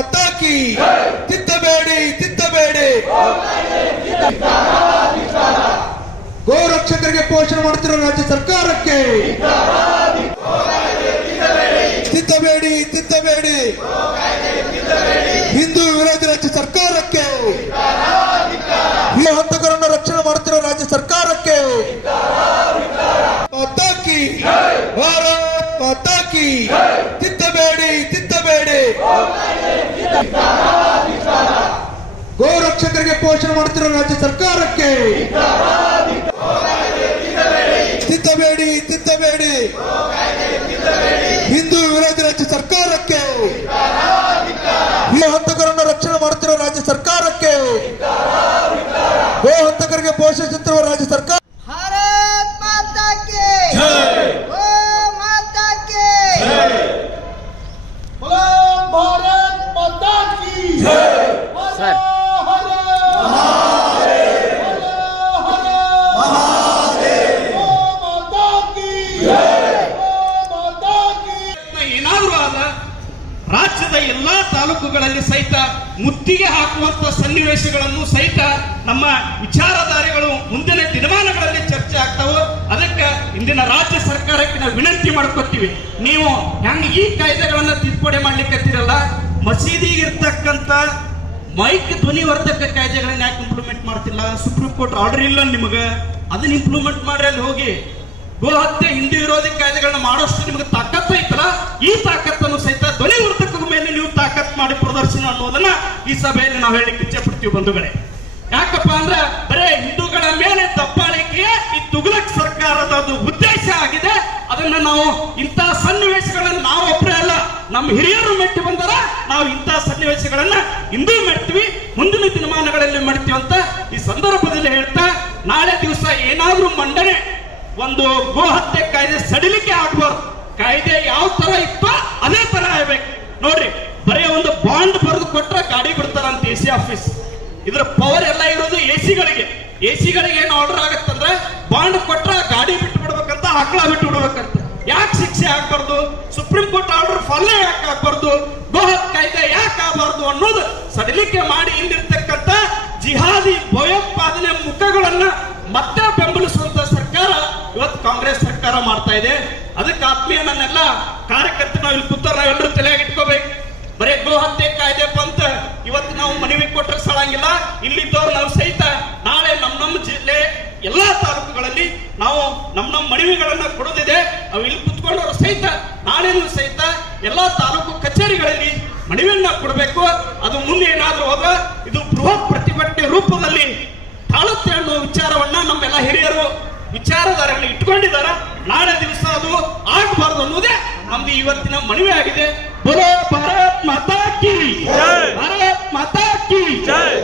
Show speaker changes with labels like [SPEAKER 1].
[SPEAKER 1] ಮಾತಾ ತಿತ್ತಬೇಡಿ ತಿದ್ದಬೇಡಿ ಗೋರಕ್ಷಕರಿಗೆ ಪೋಷಣೆ ಮಾಡುತ್ತಿರುವ ರಾಜ್ಯ ಸರ್ಕಾರಕ್ಕೆ. ತಿತ್ತಬೇಡಿ ತಿತ್ತಬೇಡಿ. ಹಿಂದೂ ವಿರೋಧಿ ರಾಜ್ಯ ಸರ್ಕಾರಕ್ಕೆ. ಈ ಹಂತಕರನ್ನು ರಕ್ಷಣೆ ಮಾಡುತ್ತಿರುವ ರಾಜ್ಯ ಸರ್ಕಾರಕ್ಕೆ. ಮಾತಾಕಿ. ಭಾರತ್ ಮಾತಾಕಿ. ತಿದ್ದಬೇಡಿ ತಿದ್ದಬೇಡಿ ಗೋರಕ್ಷಕರಿಗೆ ಪೋಷಣೆ ಮಾಡುತ್ತಿರುವ ರಾಜ್ಯ ಸರ್ಕಾರಕ್ಕೆ. ತಿದ್ದಬೇಡಿ ತಿದ್ದಬೇಡಿ. ಹಿಂದೂ ವಿರೋಧಿ ರಾಜ್ಯ ಸರ್ಕಾರಕ್ಕೆ. ಈ ಹಂತಕರನ್ನು ರಕ್ಷಣೆ ಮಾಡುತ್ತಿರುವ ರಾಜ್ಯ ಸರ್ಕಾರಕ್ಕೆ.
[SPEAKER 2] ರಾಜ್ಯದ ಎಲ್ಲಾ ತಾಲೂಕುಗಳಲ್ಲಿ ಸಹಿತ ಮುತ್ತಿಗೆ ಹಾಕುವಂತ ಸನ್ನಿವೇಶಗಳನ್ನು ಸಹಿತ ನಮ್ಮ ವಿಚಾರಧಾರೆಗಳು ಮುಂದಿನ ದಿನಮಾನಗಳಲ್ಲಿ ಚರ್ಚೆ ಆಗ್ತಾವ, ಅದಕ್ಕೆ ಇಂದಿನ ರಾಜ್ಯ ಸರ್ಕಾರಕ್ಕೆ ನಾವು ವಿನಂತಿ ಮಾಡ್ಕೊತೀವಿ. ನೀವು ಹೆಂಗ್ ಈ ಕಾಯ್ದೆಗಳನ್ನ ತಿದ್ದುಪಡಿ ಮಾಡ್ಲಿಕ್ಕತ್ತಿರಲ್ಲ ಮಸೀದಿ ಇರ್ತಕ್ಕಂತ ಮೈಕ್ ಧ್ವನಿವರ್ಧಕ ಕಾಯ್ದೆಗಳನ್ನ ಯಾಕೆ ಇಂಪ್ಲಿಮೆಂಟ್ ಮಾಡ್ತಿಲ್ಲ? ಸುಪ್ರೀಂ ಕೋರ್ಟ್ ಆರ್ಡರ್ ಇಲ್ಲ ನಿಮಗೆ. ಅದನ್ನ ಇಂಪ್ಲಿಮೆಂಟ್ ಮಾಡ್ರಿ ಅಲ್ಲಿ ಹೋಗಿ. ಗೋ ಹತ್ಯೆ ಹಿಂದೂ ವಿರೋಧಿ ಕಾಯ್ದೆಗಳನ್ನ ಮಾಡೋಷ್ಟು ನಿಮಗೆ ತಾಕತ್ತು ಐತಲ್ಲ ಈ ತಾಕತ್ತನ್ನು ಸಹಿತ ಧ್ವನಿವರ್ಧಕದ ಮೇಲೆ ನೀವು ತಾಕತ್ ಮಾಡಿ ಪ್ರದರ್ಶನ ಅನ್ನೋದನ್ನ ಈ ಸಭೆಯಲ್ಲಿ ನಾವು ಹೇಳಲಿಕ್ಕೆ ಇಚ್ಛೆ ಪಡ್ತೀವಿ ಬಂಧುಗಳೇ. ಯಾಕಪ್ಪ ಅಂದ್ರೆ ಬರೇ ಹಿಂದೂಗಳ ಮೇಲೆ ದಬ್ಬಾಳಿಕೆ ಈ ತುಗಲಕ್ ಸರ್ಕಾರದ ಒಂದು ಉದ್ದೇಶ ಆಗಿದೆ. ಅದನ್ನ ನಾವು ಇಂತಹ ಸನ್ನಿವೇಶಗಳನ್ನು ನಾವು ಒಬ್ಬರೇ ಅಲ್ಲ, ನಮ್ಮ ಹಿರಿಯರು ಮೆಟ್ಟಿ ಬಂದರ ನಾವು ಇಂತಹ ಸನ್ನಿವೇಶಗಳನ್ನ ಇಂದೂ ಮೆಟ್ತೀವಿ ಮುಂದಿನ ದಿನಮಾನಗಳಲ್ಲಿ ಮಾಡ್ತೀವಿ ಅಂತ ಈ ಸಂದರ್ಭದಲ್ಲಿ ಹೇಳ್ತಾ, ನಾಳೆ ದಿವಸ ಏನಾದ್ರೂ ಮಂಡನೆ, ಒಂದು ಗೋ ಹತ್ಯೆ ಕಾಯ್ದೆ ಸಡಿಲಿಕೆ ಆಗ್ಬಾರ್ದು ಕಾಯ್ದೆ ಯಾವ ತರ ಇತ್ತೋ ಅದೇ ತರ ಆಗ್ಬೇಕು ನೋಡ್ರಿ ಬರೀ ಒಂದು ಬಾಂಡ್ ಕೊಟ್ರೆ ಗಾಡಿ ಬಿಡ್ತಾರಂತ ಎ ಸಿ ಆಫೀಸ್. ಇದ್ರ ಪವರ್ ಎಲ್ಲ ಇರೋದು ಎ ಸಿಗಳಿಗೆ ಎ ಸಿಗಳಿಗೆ ಏನು ಆರ್ಡರ್ ಆಗತ್ತಂದ್ರೆ ಬಾಂಡ್ ಕೊಟ್ರೆ ಗಾಡಿ ಬಿಟ್ಟು ಬಿಡ್ಬೇಕಂತ ಹಕ್ಕಳ ಬಿಟ್ಟು ಬಿಡ್ಬೇಕಂತ. ಯಾಕೆ ಶಿಕ್ಷೆ ಆಗ್ಬಾರ್ದು? ಸುಪ್ರೀಂ ಕೋರ್ಟ್ ಆರ್ಡರ್ ಫಾಲೋ ಯಾಕೆ ಬೃಹತ್ ಹತ್ಯೆ ಕಾಯ್ದೆ ಯಾಕೆ ಆಗಬಾರ್ದು ಅನ್ನೋದು ಸಡಿಲಿಕೆ ಮಾಡಿ ಇಲ್ಲಿರ್ತಕ್ಕಂಥ ಜಿಹಾದಿ ಭಯೋತ್ಪಾದನೆ ಮುಖಗಳನ್ನ ಮತ್ತೆ ಬೆಂಬಲಿಸುವಂತ ಸರ್ಕಾರ ಇವತ್ತು ಕಾಂಗ್ರೆಸ್ ಸರ್ಕಾರ ಮಾಡ್ತಾ ಇದೆ. ಅದಕ್ಕೆ ಆತ್ಮೀಯ ನನ್ನೆಲ್ಲ ಕಾರ್ಯಕರ್ತರು ನಾವು ಇಲ್ಲಿ ಕೂತಾರ ನಾವೆಲ್ಲರೂ ತಲೆಯಾಗಿ ಇಟ್ಕೋಬೇಕು. ಬರೀ ಗೋ ಹತ್ಯೆ ಕಾಯ್ದೆ ನಾವು ಮನವಿ ಕೊಟ್ಟರೆ ಸಾಳಂಗಿಲ್ಲ ಇಲ್ಲಿದ್ದವ್ರು ನಾವು ಸಹಿತ ನಾಳೆ ನಮ್ಮ ನಮ್ಮ ಜಿಲ್ಲೆ ಎಲ್ಲಾ ತಾಲೂಕುಗಳಲ್ಲಿ ನಾವು ನಮ್ಮ ನಮ್ಮ ಮನವಿಗಳನ್ನ ಕೊಡೋದಿದೆ. ಅವು ಇಲ್ಲಿ ಕುತ್ಕೊಂಡವರು ಸಹಿತ ನಾಳೆನೂ ಸಹಿತ ಎಲ್ಲಾ ತಾಲೂಕು ಕಚೇರಿಗಳಲ್ಲಿ ಮನವಿಯನ್ನ ಕೊಡಬೇಕು. ಅದು ಮುಂದೆ ಏನಾದರೂ ಹೋಗ ಇದು ಬೃಹತ್ ಪ್ರತಿಭಟನೆ ರೂಪದಲ್ಲಿ ತಾಳುತ್ತೆ ಅನ್ನುವ ವಿಚಾರವನ್ನ ನಮ್ಮೆಲ್ಲ ಹಿರಿಯರು ವಿಚಾರಧಾರೆಗಳು ಇಟ್ಕೊಂಡಿದಾರ. ನಾಳೆ ದಿವಸ ಅದು ಆಗಬಾರದು ಅನ್ನೋದೇ ನಮ್ದು ಇವತ್ತಿನ ಮನವಿ ಆಗಿದೆ. ಬರೋ ಭಾರತ್ ಮಾತಾ ಕಿ. ಭಾರತ್ ಮಾತಾ ಕಿ